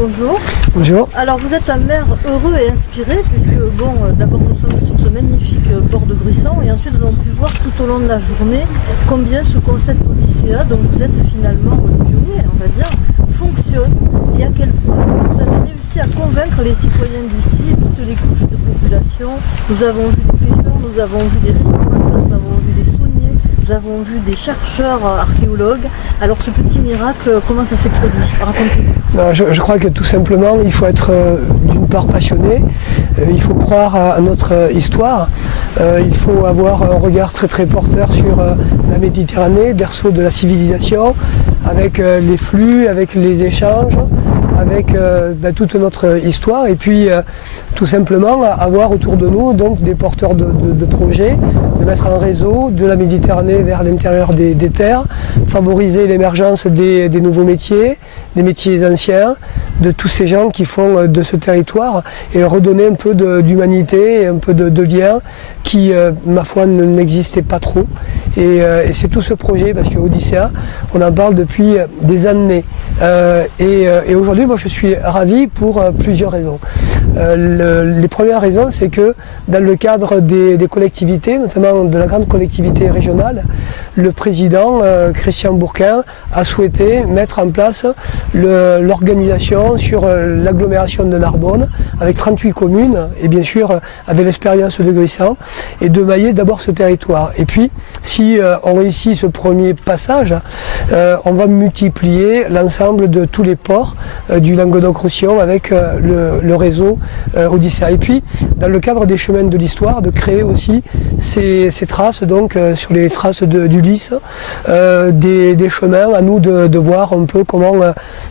bonjour. Bonjour. Alors vous êtes un maire heureux et inspiré puisque d'abord nous sommes sur ce magnifique port de Gruissant et ensuite nous avons pu voir tout au long de la journée combien ce concept Odyssea, dont vous êtes finalement le pionnier, on va dire, fonctionne et à quel point vous avez réussi à convaincre les citoyens d'ici et toutes les couches de population. Nous avons vu des pêcheurs, nous avons vu des restaurateurs, nous avons vu des sauniers, nous avons vu des chercheurs archéologues. Alors ce petit miracle, comment ça s'est produit? Racontez-nous. Je crois que tout simplement, il faut être d'une part passionné, il faut croire à notre histoire, il faut avoir un regard très très porteur sur la Méditerranée, berceau de la civilisation, avec les flux, avec les échanges, avec toute notre histoire, et puis tout simplement avoir autour de nous donc des porteurs de projets, de mettre un réseau de la Méditerranée vers l'intérieur des terres, favoriser l'émergence des nouveaux métiers, des métiers anciens, de tous ces gens qui font de ce territoire et redonner un peu d'humanité, un peu de lien qui, ma foi, n'existait pas trop. Et c'est tout ce projet, parce que Odyssea, on en parle depuis des années. Et aujourd'hui, moi, je suis ravi pour plusieurs raisons. Les premières raisons, c'est que dans le cadre des collectivités, notamment de la grande collectivité régionale, le président Christian Bourquin a souhaité mettre en place l'organisation sur l'agglomération de Narbonne avec 38 communes et bien sûr avec l'expérience de Gruissant et de mailler d'abord ce territoire. Et puis si on réussit ce premier passage, on va multiplier l'ensemble de tous les ports du Languedoc-Roussillon avec le réseau Odyssea. Et puis dans le cadre des chemins de l'histoire, de créer aussi ces traces, donc sur les traces d'Ulysse, des chemins, à nous de voir un peu comment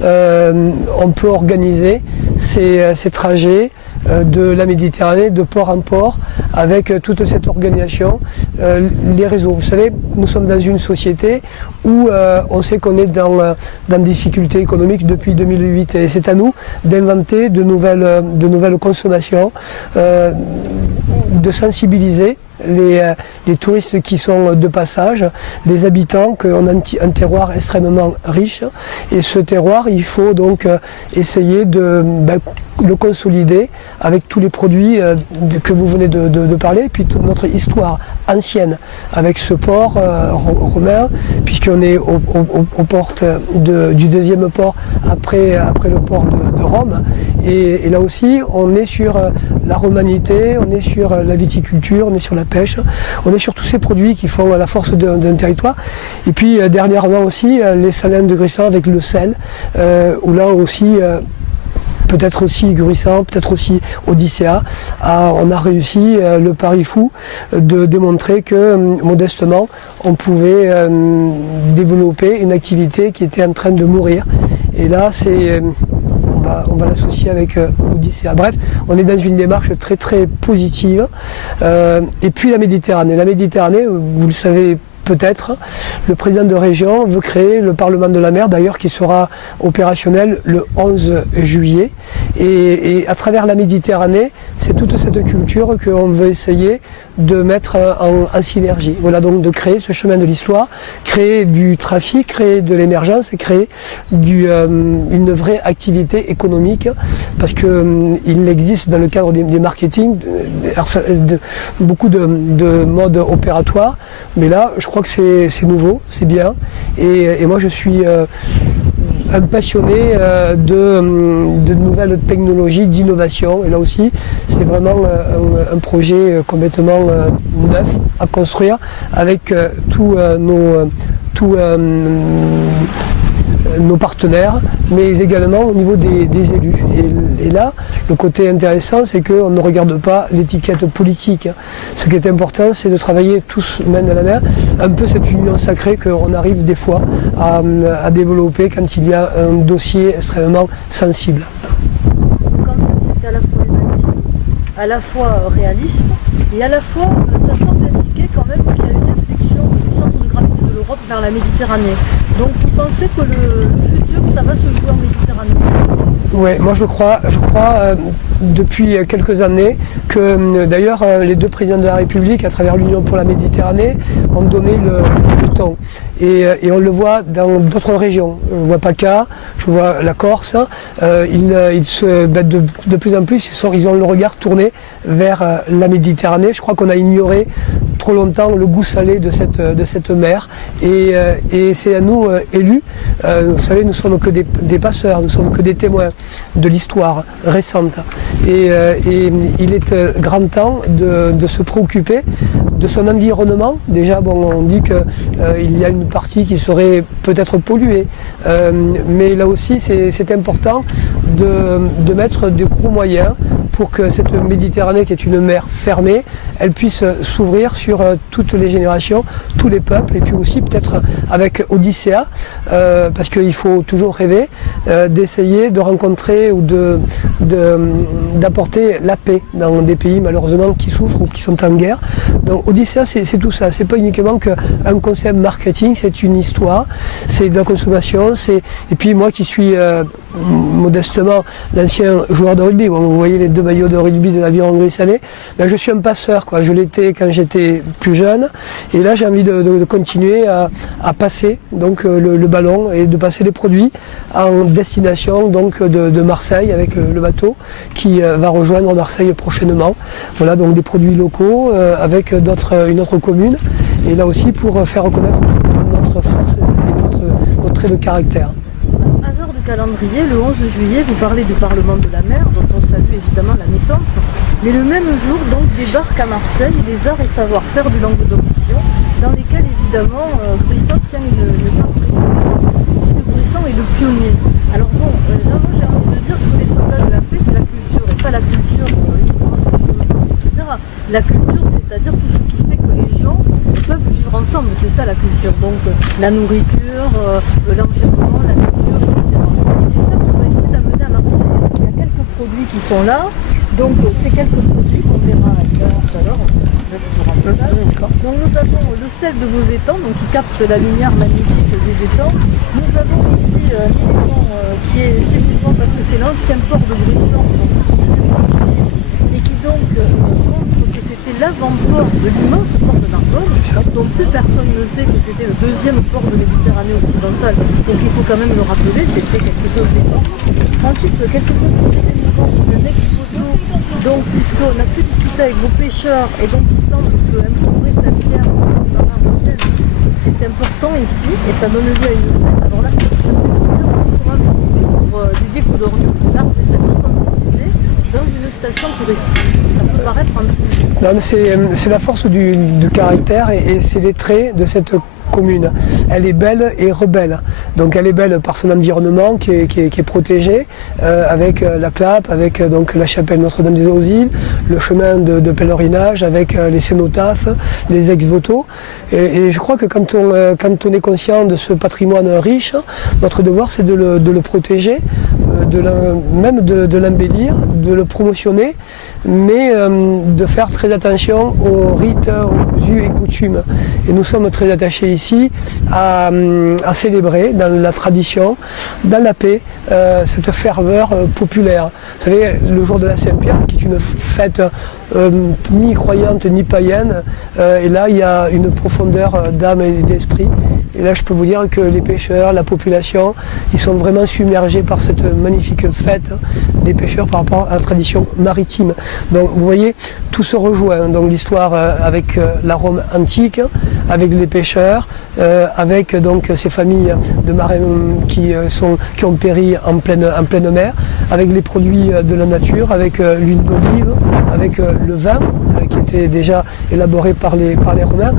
on peut organiser ces trajets de la Méditerranée, de port en port, avec toute cette organisation, les réseaux. Vous savez, nous sommes dans une société où on sait qu'on est dans des difficultés économiques depuis 2008 et c'est à nous d'inventer de nouvelles consommations, de sensibiliser les touristes qui sont de passage, les habitants, qu'on a un terroir extrêmement riche et ce terroir, il faut donc essayer de le consolider avec tous les produits que vous venez de parler, et puis toute notre histoire ancienne avec ce port romain, puisqu'on est aux portes du deuxième port après le port de Rome, et là aussi on est sur la romanité, on est sur la viticulture, on est sur la pêche, on est sur tous ces produits qui font la force d'un territoire. Et puis dernièrement aussi les salins de Gruissant avec le sel, où là aussi peut-être aussi Gruissant, peut-être aussi Odyssea, on a réussi le pari fou de démontrer que modestement on pouvait développer une activité qui était en train de mourir. Et là on va l'associer avec Odyssea. Bref, on est dans une démarche très très positive. Et puis la Méditerranée. La Méditerranée, vous le savez peut-être, le président de région veut créer le Parlement de la mer, d'ailleurs qui sera opérationnel le 11 juillet. Et à travers la Méditerranée, c'est toute cette culture qu'on veut essayer de mettre en synergie. Voilà, donc de créer ce chemin de l'histoire, créer du trafic, créer de l'émergence, créer une vraie activité économique, parce qu'il existe dans le cadre des marketing beaucoup de modes opératoires, mais là je crois que c'est nouveau, c'est bien, et moi je suis un passionné de nouvelles technologies, d'innovation, et là aussi c'est vraiment un projet complètement neuf à construire avec tous nos partenaires, mais également au niveau des élus. Et là, le côté intéressant, c'est qu'on ne regarde pas l'étiquette politique. Ce qui est important, c'est de travailler tous main dans la main, un peu cette union sacrée qu'on arrive des fois à développer quand il y a un dossier extrêmement sensible. Donc en fait, c'est à la fois humaniste, à la fois réaliste, et à la fois, ça semble indiquer quand même qu'il y a une inflexion du centre de gravité de l'Europe vers la Méditerranée. Donc vous pensez que le futur, ça va se jouer en Méditerranée? Oui, moi je crois depuis quelques années que d'ailleurs les deux présidents de la République à travers l'Union pour la Méditerranée ont donné le ton. Et on le voit dans d'autres régions. Je vois PACA, je vois la Corse, ils se battent de plus en plus, ils ont le regard tourné vers la Méditerranée. Je crois qu'on a ignoré trop longtemps le goût salé de cette mer. Et c'est à nous, élus, vous savez, nous ne sommes que des passeurs, nous ne sommes que des témoins de l'histoire récente. Et il est grand temps de se préoccuper de son environnement. Déjà, on dit qu'il y a une partie qui serait peut-être polluée, mais là aussi c'est important de mettre des gros moyens pour que cette Méditerranée, qui est une mer fermée, elle puisse s'ouvrir sur toutes les générations, tous les peuples, et puis aussi peut-être avec Odyssea, parce qu'il faut toujours rêver d'essayer de rencontrer ou d'apporter la paix dans des pays malheureusement qui souffrent ou qui sont en guerre. Donc Odyssea, c'est tout ça, c'est pas uniquement qu'un concept marketing, c'est une histoire, c'est de la consommation, et puis moi qui suis modestement l'ancien joueur de rugby, vous voyez les deux maillots de rugby de l'aviron grissané, je suis un passeur, je l'étais quand j'étais plus jeune, et là j'ai envie de continuer à passer donc le ballon et de passer les produits en destination donc de Marseille avec le bateau qui va rejoindre Marseille prochainement. Voilà, donc des produits locaux avec une autre commune, et là aussi pour faire reconnaître notre force et notre trait de caractère. Hasard de calendrier, le 11 juillet, vous parlez du Parlement de la mer, dont on salue évidemment la naissance, mais le même jour donc débarquent à Marseille les arts et savoir-faire du Languedoc-Roussillon, dans lesquels évidemment Gruissan tient une part prépondérante, puisque Gruissan est le pionnier. Alors bon, là moi j'ai envie de dire que les soldats de la paix, c'est la culture, et pas la culture uniquement des philosophes, etc. La culture, c'est-à-dire tout ce qui fait que les gens peuvent vivre ensemble, c'est ça la culture. Donc la nourriture, l'environnement, la nature, etc. Et c'est ça qu'on va essayer d'amener à Marseille. Il y a quelques produits qui sont là, donc ces quelques produits qu'on verra tout à l'heure, je vais vous en rendre compte. Donc nous avons le sel de vos étangs, donc qui capte la lumière magnifique des étangs. Nous avons ici un élément qui est émouvant parce que c'est l'ancien port de Gruissan, et qui donc montre que c'était l'avant-port de l'immense port de Narbonne, dont plus personne ne sait que c'était le deuxième port de Méditerranée occidentale. Donc il faut quand même le rappeler, c'était quelque chose d'énorme. Ensuite, quelque chose de très émouvant, le next photo, donc puisqu'on a pu discuter avec vos pêcheurs, et donc il semble qu'imprimer Saint-Pierre c'est important ici, et ça donne lieu à une fête. Alors là, je vais vous dire aussi comment on fait pour Didier Codorniou, l'art de cette authenticité dans une station touristique. Ça peut paraître un petit peu. Non, mais c'est la force du caractère et c'est les traits de cette commune. Elle est belle et rebelle. Donc elle est belle par son environnement qui est protégé, avec la Clappe, avec donc la chapelle Notre-Dame des Eaux-Îles, le chemin de pèlerinage, avec les cénotaphes, les ex-voto. Et je crois que quand on est conscient de ce patrimoine riche, notre devoir c'est de le protéger, même de l'embellir, de le promotionner, mais de faire très attention aux rites, aux us et coutumes. Et nous sommes très attachés ici à célébrer dans la tradition, dans la paix, cette ferveur populaire. Vous savez, le jour de la Saint-Pierre, qui est une fête ni croyante ni païenne, et là il y a une profondeur d'âme et d'esprit. Et là je peux vous dire que les pêcheurs, la population, ils sont vraiment submergés par cette magnifique fête des pêcheurs par rapport à la tradition maritime. Donc vous voyez, tout se rejoint. Donc l'histoire avec la Rome antique, avec les pêcheurs, avec donc ces familles de marins qui ont péri en pleine mer, avec les produits de la nature, avec l'huile d'olive, avec le vin qui était déjà élaboré par les Romains.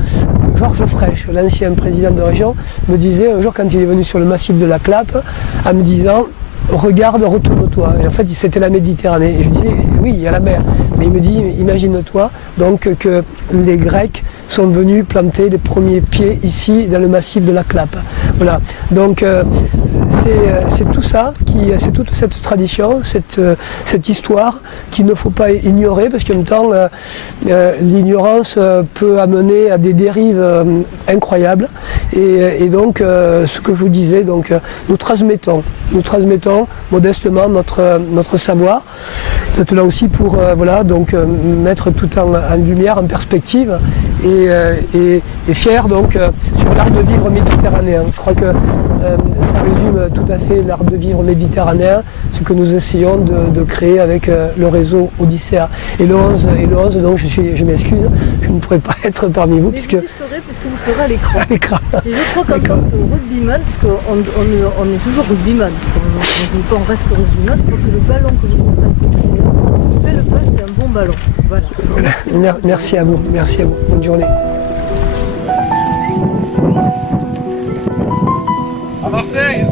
Georges Frêche, l'ancien président de région, me disait un jour quand il est venu sur le massif de la Clappe, en me disant regarde, retourne-toi. Et en fait, c'était la Méditerranée. Et je lui disais, oui, il y a la mer. Mais il me dit, imagine-toi donc que les Grecs sont venus planter les premiers pieds ici dans le massif de la Clappe. Voilà. Donc c'est tout ça, c'est toute cette tradition, cette histoire qu'il ne faut pas ignorer, parce qu'en même temps, l'ignorance peut amener à des dérives incroyables. Et donc, ce que je vous disais, donc, nous transmettons partageons modestement notre savoir. Vous êtes là aussi pour mettre tout en lumière, en perspective et fier donc sur l'art de vivre méditerranéen. Je crois que ça résume tout à fait l'art de vivre méditerranéen, ce que nous essayons de créer avec le réseau Odyssea. Et le 11 donc je m'excuse, je ne pourrais pas être parmi vous. Mais vous y serez, puisque vous serez à l'écran. Et je crois qu'en tant que rugbyman, puisqu'on est toujours rugbyman, on reste que rugbyman, je crois que le ballon que vous offrez à Odyssea, c'est une belle place et un bon ballon. Voilà. Merci à vous. Bonne journée. À Marseille!